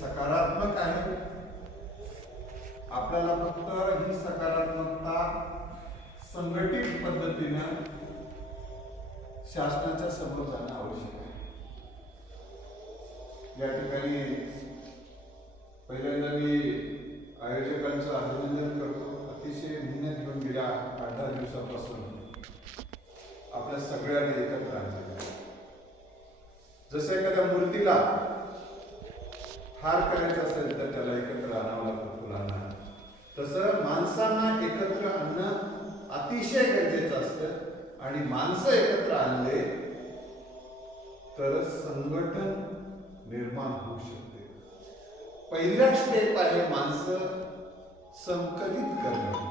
सकारात्मक आहे. आपल्याला फक्त ही सकारात्मकता संघटित पद्धतीनं शासनाच्या समोर जाणं आवश्यक आहे. या ठिकाणी पहिल्यांदा मी आयोजकांचं अभिनंदन करतो. अतिशय मेहनत घेऊन गेल्या आठ दहा दिवसापासून आपल्या सगळ्यांनी एकत्र आणलेलं जसं एखाद्या मूर्तीला हार करायचा असेल तर त्याला एकत्र आणावं लागतं फुलांना. तसं माणसांना एकत्र आणणं अतिशय गरजेचं असतं आणि माणसं एकत्र आणले तर संघटन निर्माण होऊ शकते. पहिला स्टेप आहे माणसं संकलित करणं.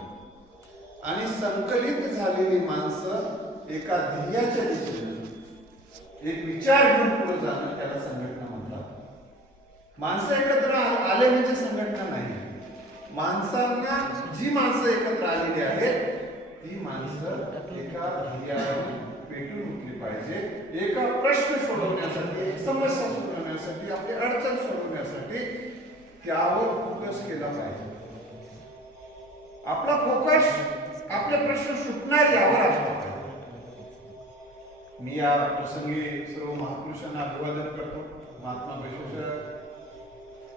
आणि संकलित झालेली माणसं एका ध्येयाच्या दिशेने एक विचार घेऊन पुढे जाणं त्याला संघटना माणसं एकत्र आले म्हणजे संघटना नाही. माणसांना जी माणसं एकत्र आलेली आहेत ती माणसं एका ध्येयावर पेटून उठली पाहिजे. एका प्रश्न सोडवण्यासाठी एक समस्या सोडवण्यासाठी आपली अडचण सोडवण्यासाठी त्यावर फोकस केला पाहिजे. आपला फोकस आपले प्रश्न सुटणार यावर असतो. मी या प्रसंगी सर्व महापुरुषांना अभिवादन करतो. महात्मा विश्वेश्वर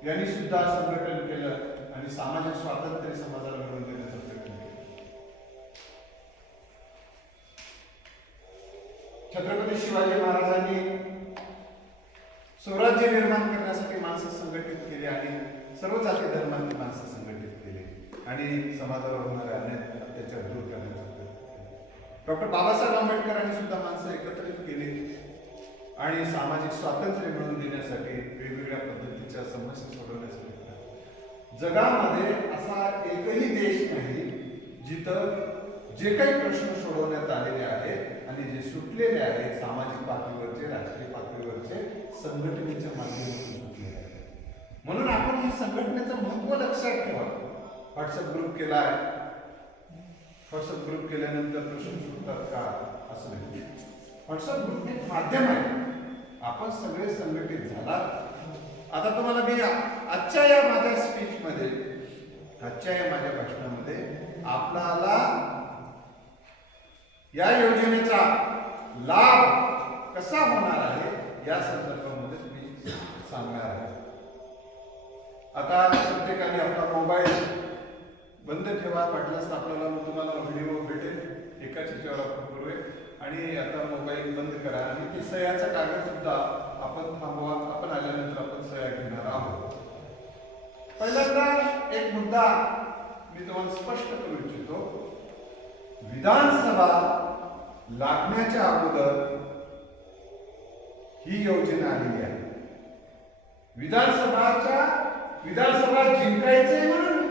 यांनी सुद्धा संघटन केलं आणि सामाजिक स्वातंत्र्य समाजाला मिळवून देण्याचा प्रयत्न केला. छत्रपती शिवाजी महाराजांनी स्वराज्य निर्माण करण्यासाठी माणसं संघटित केली आणि सर्व जाती धर्मांनी माणसं संघटित केली. आणि समाजावर होणारे अन्याय अत्याचार दूर करण्याचा प्रयत्न डॉक्टर बाबासाहेब आंबेडकरांनी सुद्धा माणसं एकत्रित केली आणि सामाजिक स्वातंत्र्य मिळवून देण्यासाठी वेगवेगळ्या पद्धती पद्धतीच्या समस्या सोडवण्यासाठी जगामध्ये असा एकही देश नाही जिथं जे काही प्रश्न सोडवण्यात आलेले आहेत आणि जे सुटलेले आहेत सामाजिक पातळीवरचे राजकीय पातळीवरचे संघटनेच्या माध्यमातून सुटलेले आहेत. म्हणून आपण ह्या संघटनेचं महत्त्व लक्षात ठेवा. व्हॉट्सअप ग्रुप केला आहे व्हॉट्सअप ग्रुप केल्यानंतर प्रश्न सुटतात का? असं नाही. व्हॉट्सअप ग्रुप हे माध्यम आहे. आपण सगळे संघटित झाला आता तुम्हाला मी आजच्या या माझ्या स्पीच मध्ये आजच्या या माझ्या भाषणामध्ये आपल्याला या योजनेचा लाभ कसा होणार आहे या संदर्भामध्ये मी सांगणार आहे. आता प्रत्येकाने आपला मोबाईल बंद ठेवा वाटल्यास आपल्याला मग तुम्हाला व्हिडिओ भेटेल एकाच ह्याच्यावर आपण करूया आणि आता मोबाईल बंद करा. आणि ती सह्याचा कागद सुद्धा आपण थांबवा आपण आल्यानंतर आपण सह्या घेणार आहोत. पहिल्यांदा एक मुद्दा मी तुम्हाला स्पष्ट करू इच्छितो. विधानसभा लागण्याच्या अगोदर ही योजना आलेली आहे. विधानसभाच्या विधानसभा जिंकायचे म्हणून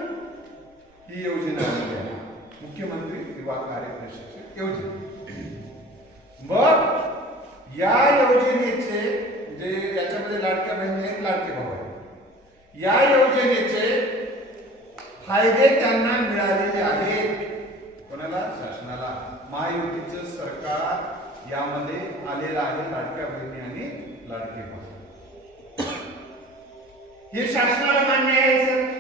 ही योजना आलेली आहे. मुख्यमंत्री युवा कार्य प्रशिक्षण योजना. मग या योजनेत याच्यामध्ये लाडक्या बहिणी आहेत लाडके भाऊ आहेत या योजनेचे फायदे त्यांना मिळालेले आहेत. कोणाला? शासनाला. महायुतीचं सरकार यामध्ये आलेलं आहे लाडक्या बहिणी आणि लाडके भाऊ हे शासनाला मान्य आहे सर?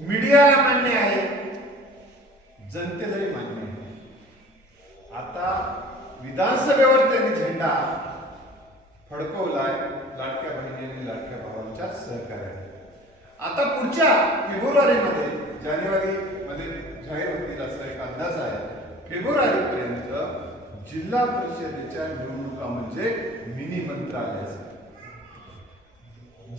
मीडियाला मान्य आहे. जनतेलाही मान्य आहे. आता विधानसभेवर त्यांनी झेंडा फडकवलाय लाडक्या बहिणी आणि लाडक्या भावांच्या सहकार्याने. आता पुढच्या फेब्रुवारीमध्ये जानेवारी मध्ये जाहीर होतील असा एक अंदाज आहे. फेब्रुवारी पर्यंत जिल्हा परिषदेच्या निवडणुका म्हणजे मिनी मंत्रालय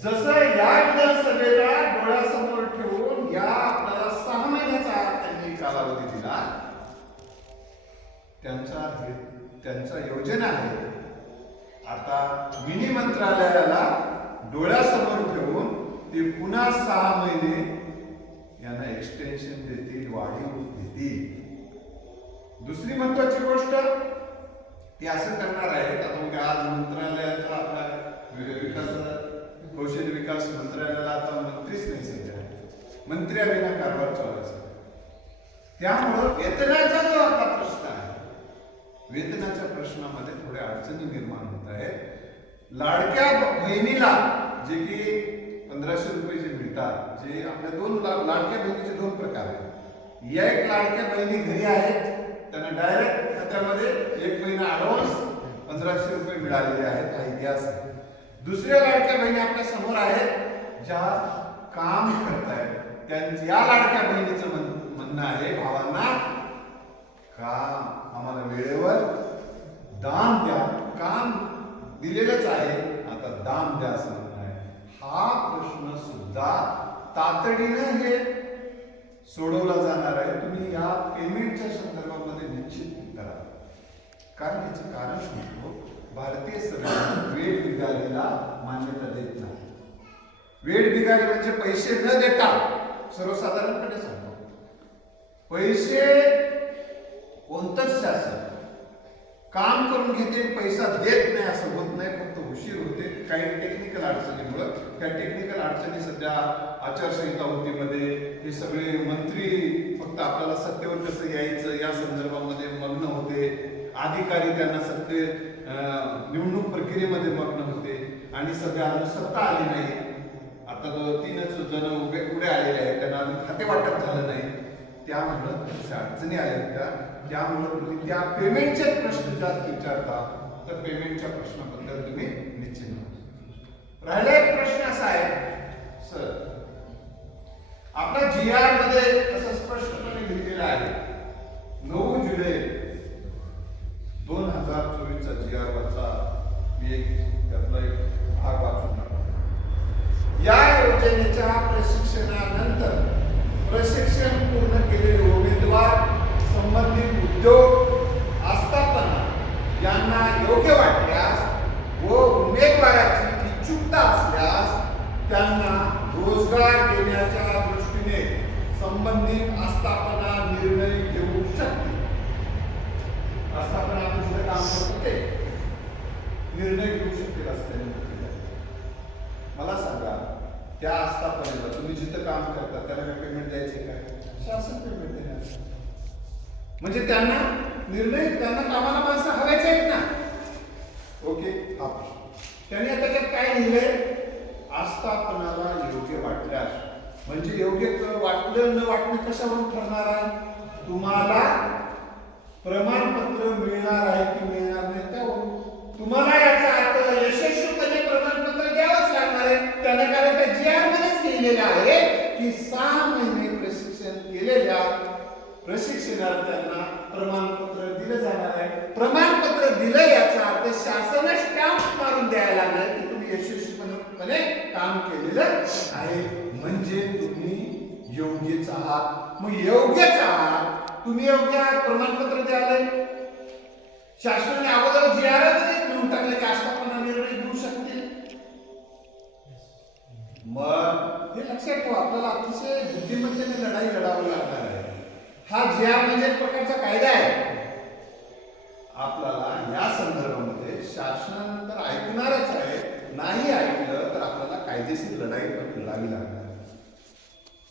जसं या विधानसभेला डोळ्यासमोर ठेवून या आपल्याला सहा महिन्याचा त्यांनी कालावधी दिला त्यांचा त्यांचा योजना आहे आता मिनी मंत्रालयाला डोळ्यासमोर ठेवून ते पुन्हा सहा महिने यांना एक्सटेन्शन देतील वाढीव देतील. दुसरी महत्वाची गोष्ट ते असं करणार आहेत. आता म्हणजे आज मंत्रालयाचा आपला विकास कौशल्य विकास मंत्रालयाला आता मंत्रीच नाही सध्या मंत्र्याविना कारभार चालायचा आहे. त्यामुळं वेतनाचा जो आपला प्रश्न आहे वेतनाच्या प्रश्नामध्ये अडचणी निर्माण होत आहेत लाडक्या बहिणीला जे की पंधराशे रुपये जे मिळतात जे आपल्या दोन लाडक्या बहिणीचे दोन प्रकार आहेत. या एक लाडक्या बहिणी घरी आहेत त्यांना डायरेक्ट खात्यामध्ये एक महिना ऍडव्हान्स पंधराशे रुपये मिळालेले आहेत हा इतिहास आहे. दुसऱ्या लाडक्या बहिणी आपल्यासमोर आहेत ज्या काम करतायत. त्यांच्या या लाडक्या बहिणीचं म्हण- म्हणणं आहे भावांना काम आम्हाला वेळेवर दान द्या. काम दिलेलंच आहे. आता दान द्या असं म्हणणं हा प्रश्न सुद्धा तातडीनं हे सोडवला जाणार आहे. तुम्ही या पेमेंटच्या संदर्भामध्ये निश्चित करा. कारण याचं कारण सांगतो भारतीय सरकार वेळ बिगारीला मान्यता देत नाही. वेळ बिगारी म्हणजे पैसे न देता सर्वसाधारणपणे सांगतो. पैसे कोणतंच शासन काम करून घेते पैसा देत नाही असं होत नाही फक्त उशीर होते. काही टेक्निकल अडचणीमुळं. त्या टेक्निकल अडचणी सध्या आचारसंहिता होतीमध्ये. हे सगळे मंत्री फक्त आपल्याला सत्तेवर कसं यायचं या संदर्भामध्ये मग्न होते. अधिकारी त्यांना सत्ते निवडणूक प्रक्रियेमध्ये मग्न होते. आणि सध्या अजून सत्ता आली नाही. आता तीनच जण उभे पुढे आलेले आहेत त्यांना अजून खाते वाटप झालं नाही. त्यामुळं अडचणी आल्या होत्या. त्यामुळं तुम्ही त्या पेमेंटचे प्रश्न जास्त विचारता तर पेमेंटच्या प्रश्नाबद्दल तुम्ही निश्चित राहिला एक प्रश्न असा आहे सर आपल्या जी आरमध्ये असं स्पष्टपणे लिहिलेलं आहे नऊ जुलै दोन हजार चोवीसचा जी आर वाचा. मी एक त्यातला एक भाग वाचून या योजनेच्या प्रशिक्षणानंतर प्रशिक्षण पूर्ण केलेले उमेदवार संबंधित उद्योग आस्थापना यांना योग्य वाटल्यास व उमेदवाराची इच्छुकता असल्यास त्यांना रोजगार देण्याच्या दृष्टीने संबंधित आस्थापना निर्णय घेऊ शकते. आस्थापना आपण काम करतो ते निर्णय घेऊ शकतील असं मला सांगा त्या आस्थापनेला तुम्ही जिथं काम करता त्याला पेमेंट द्यायचे काय? शासन पेमेंट देणार म्हणजे त्यांना निर्णय त्यांना कामाला माणसं हवायचे आहेत ना. ओके? हा. प्रश्न त्यांनी आता त्याच्यात काय लिहिलंय? आस्थापनाला योग्य वाटल्यास. म्हणजे योग्य वाटलं न वाटणं कशावरून ठरणार आहे? तुम्हाला प्रमाणपत्र मिळणार आहे की मिळणार नाही त्यावरून. तुम्हाला याचा अर्थ यशस्वीपणे प्रमाणपत्र द्यावंच लागणार आहे. त्याने कारण त्या जी आर मध्येच लिहिलेलं आहे की सहा महिने प्रशिक्षण केलेल्या प्रशिक्षणार्थ्यांना प्रमाणपत्र दिलं जाणार आहे. प्रमाणपत्र दिलं याचा अर्थ शासन स्टॅम्प मारून द्यायला लागणार की तुम्ही यशस्वीपणे काम केलेलं आहे. म्हणजे तुम्ही योग्यच आहात. मग योग्यच आहात. तुम्ही योग्य आहात प्रमाणपत्र द्यायला. शासनाने अगोदर जी आर लिहून टाकले की आस्थापना निर्णय घेऊ शकतील. मग हे लक्षात ठेवा आपल्याला अतिशय बुद्धिमत्तेने लढाई लढावी लागणार आहे. हा ज्या आर म्हणजे एक प्रकारचा कायदा आहे. आपल्याला या संदर्भामध्ये शासनानंतर ऐकणारच आहे. नाही ऐकलं तर आपल्याला कायदेशीर लढाई पण लढावी लागणार.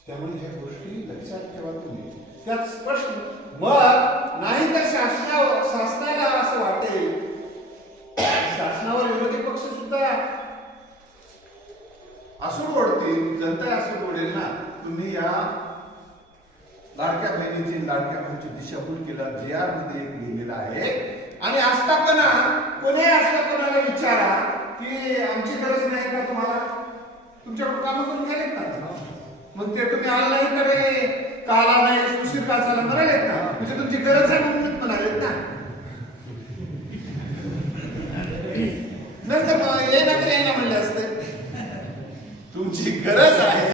त्यामुळे ह्या गोष्टी लक्षात ठेवा तुम्ही. त्यात स्पष्ट. मग नाही तर शासनावर शासनाला असं वाटेल. शासनावर विरोधी पक्ष सुद्धा असूड ओढतील. जनता असूड ओढेल ना. तुम्ही या लाडक्या बहिणीची लाडक्या बहिणीची दिशाभूल केला जे आरमध्ये एक लिहिलेलं आहे. आणि आस्थापना कोणी आस्थापनाला विचारा की आमची गरज नाही का तुम्हाला? तुमच्या कामं करून गेलेत ना? मग ते तुम्ही आला नाही तर काला नाही उशीर का झाला म्हणालेत ना? म्हणजे तुमची गरज आहे म्हणून म्हणालेत ना? नंतर ये ना तर म्हणले असते. तुमची गरज आहे.